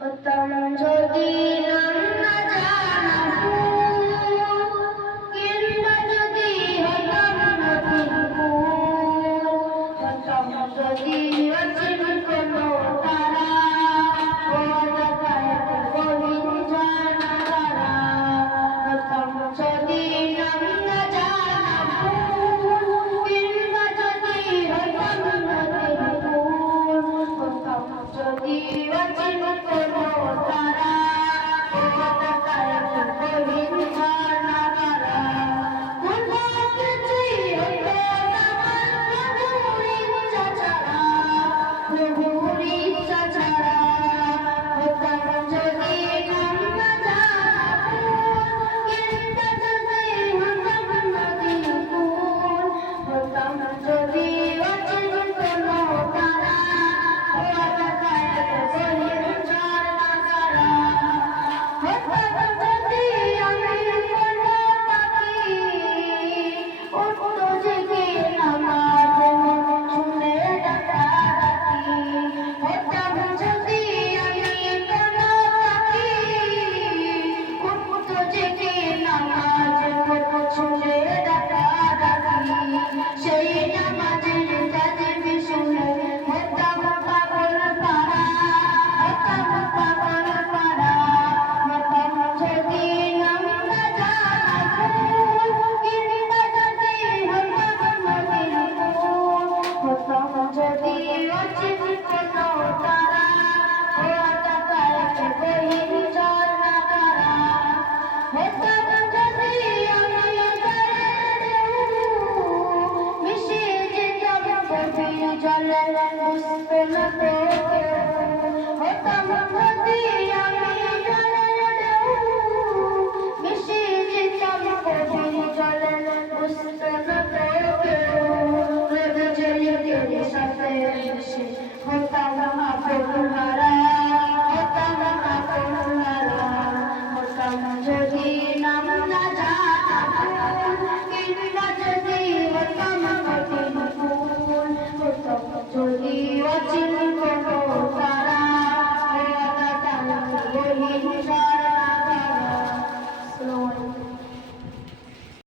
वसल्लम Thank you. বুঝতে না পেরে হতাম দিয়া Thank you.